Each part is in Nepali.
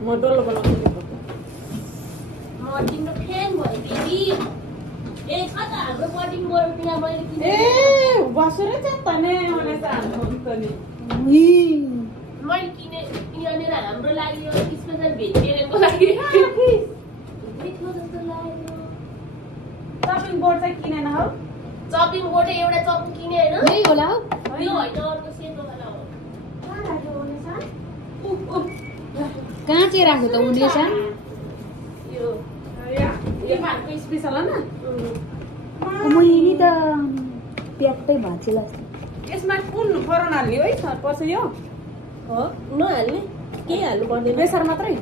म डल्लो बनाउँछु म तिम्रो फ्यान भयो बेबी ए छ त हाम्रो बडिङ बोर्ड त्यहाँ मैले किने ए बसेर चाहिँ तने भने चाहिँ हुन्छ नि मैले किने यहाँनिर हाम्रो लागि यो स्पेशल भेजिटेरियनको लागि 3000 जस्तो लाग्यो चपिङ बोर्ड चाहिँ किनेन हौ चपिङ बोर्ड एउटा चपिङ किने हैन यही होला हौ यो हैन अर्को सेतो वाला हो कहाँ राख्यो ओनेसा कहाँ चाहिँ राख्यो त उनेसा यो यो भातको स्पेशल हो न मैले त प्याक्कै भाँचे लाग्छ यसमा कुन फरन हाल्ने है सर पछि यो हो नहाल्ने के हाल्नु पर्दैन बेसार मात्रै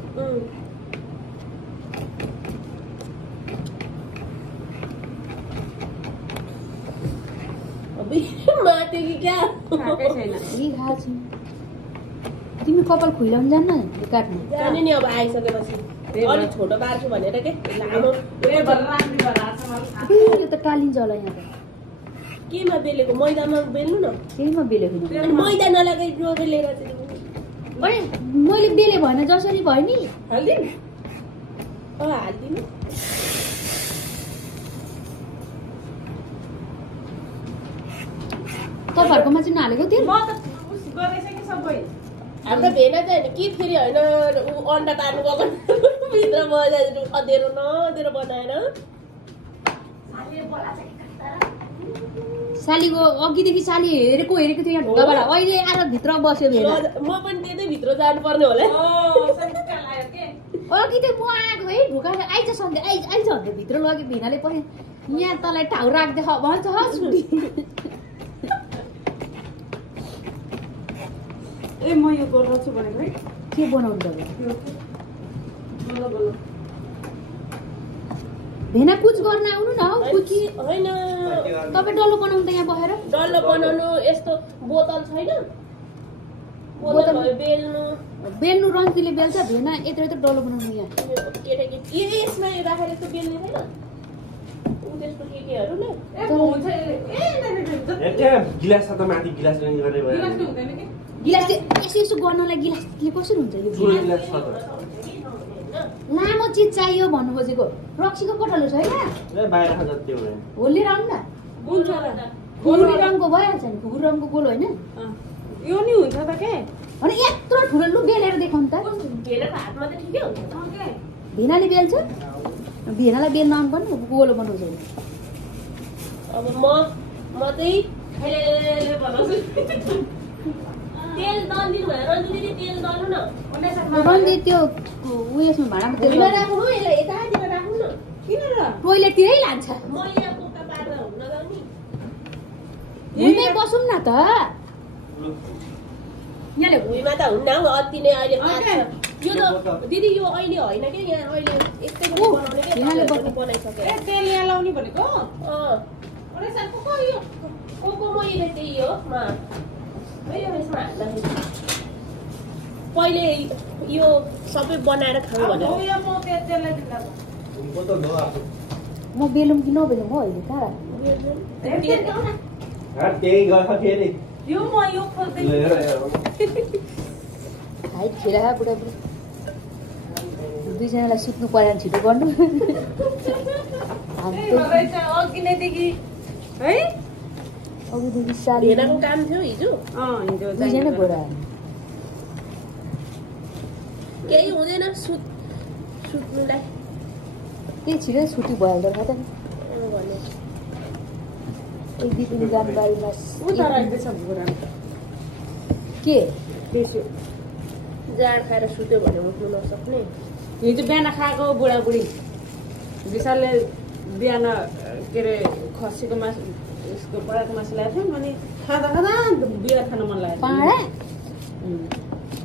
अबे माटे कि क्या खाएकै छैन यही खाछु तिमी कपाल खुइलाउनु जान्न काट्नु जाने नि अब आइसकेपछि अलिक छोटो पार्छु भनेर के लामो यो त टालिन्छ होला यहाँ त केमा बेलेको मैदामा बेल्नु न केहीमा बेलेको छैन अनि मैदा नलगाइ बेलेर चाहिँ अरे मैले बेले भएन जसरी भयो नि हाल्दिनु हालिदिनु तपाईँहरूकोमा चाहिँ नहालेको थियो म त गरिसकेँ सबै हाम्रो भेना चाहिँ होइन के फेरि होइन अन्डा तार्नु गएको भित्र बजाएर अँधेरो नअँधेरो बनाएर सालीको अघिदेखि साली हेरेको थियो यहाँ ढोकाबाट अहिले आएर भित्र बस्यो भेना म पनि त्यतै भित्र जानुपर्ने होला अघि त म आएको है ढोका आइज सन्ध्या आइज भन्दै भित्र लग्यो भेनाले पनि यहाँ तँलाई ठाउँ राख्दै भन्छ छुट्टी ए म यो गर्छु भनेको है के बनाउनु तपाईँ भेना कुछ गर्न आउनु न हौ कुछ होइन तपाईँ डल्लो बनाउनु त यहाँ बसेर डल्लो बनाउनु यस्तो बोतल छैन बोतल भयो बेल्नु रन्कीले बेल्छ भेना यत्रो यत्रो डल्लो बनाउनु यहाँ केटाकेटी यसमा राखेर यस्तो बेल्ने छैन त्यसको केटीहरूले गिलास त माथि गिलास गर्ने भयो गिलास यसो यसो गर्नलाई गिलासले कसरी हुन्छ यो गिलास छ त लामो चिज चाहियो भन्नु खोजेको रक्सीको बोतलहरू छैन ए बाहिर खा जति हो होली रङ न हुन्छ र खुकुरी रङको भइहाल्छ नि खुकुरी रङको गोल होइन यो नि हुन्छ त के अनि यत्रो ठुलो लु बेलेर देखाउनु त भेनाको हातमा त ठिकै हुन्छ भेनाले बेल्छ भेनालाई बेल्न आउनु पनि गोलो बनाउँछ अब म चाहिँ बनाउँछु तेल दलिदिनु भयो रन्जु दिदी तेल दल्नु न रन्दी त्यो उयसमा भाँडामा तेल भुइँमा राख्नु यसलाई यतातिर राख्नु न किन र टोइलेटतिरै लान्छ म यहाँ बोक्का पारेर हुन जाउने भुइँमै बसौँ न त यहाँले भुइँमा त हुन्न हौ अति नै अहिले पाक्छ यो त दिदी यो अहिले होइन कि यहाँ अहिले एकैचोटि बनाउने के बनाइसक्यो ए तेल यहाँ लाउने भनेको अरे सर को यो को मैले त्यही हो मा यसमा हाल्दाखेरि पहिले यो सबै बनाएर खाऊ भनेर म बेलुम कि नबेलुम हो अहिले कहाँ त्यही गर्छ फेरि यो म यो खोज्दै हाइट खेला बुढाबुढी दुईजनालाई सुत्नु परेन छिटो गर्नु अघि नैदेखि है अघिदेखि साह्रै भेनाको काम थियो हिजो दुईजना गोरा केही हुँदैन सुत्नुलाई के छिटो छुट्टी भइहाल्दो रहेछ त एक दिदी जानु बारीमा के जाँड खाएर सुत्यो भने उठ्नु नसक्ने हिजो बिहान खाएको बुढाबुढी विशालले बिहान के अरे खसीको मासु यसको बडाको मासु ल्याएको थियो अनि खाँदा खाँदा बियर खान मन लाग्यो पाँडा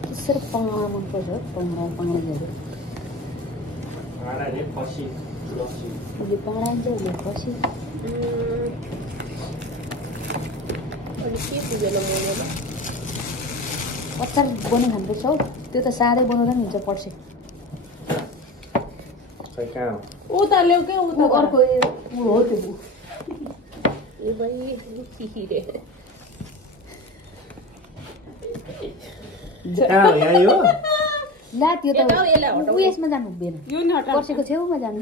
त्यसरी पाँडा मनपर्छ पाँडाहरू भाँडा फसी उसले पाँडा हुन्छ उसले खसी अनि के पुगेन मनमा अचार बनाइ खानुपर्छ हौ त्यो त साह्रै बनाउँदा पनि हुन्छ पर्छ उता ल्याउ के उता अर्को हो त्यो ए भाइ खिरे यहाँ हो ला त्यो त यता यसलाई हटाऊ। उयसमा जानु हुँदैन यो नि हटाउनु पर्सेको छेउमा जानु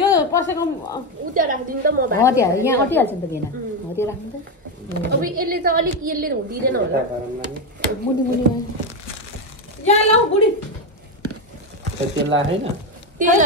यो पसेको उता राखिदिनु त म हो त्यहाँ यहाँ अटिहाल्छ नि त घेना हो त्यो राख्नु त अब यसले त अलिक यसले हुँदिँदैन होला मुनि मुनि यहाँ लाऊ बुढी त्यो ला होइन त्यही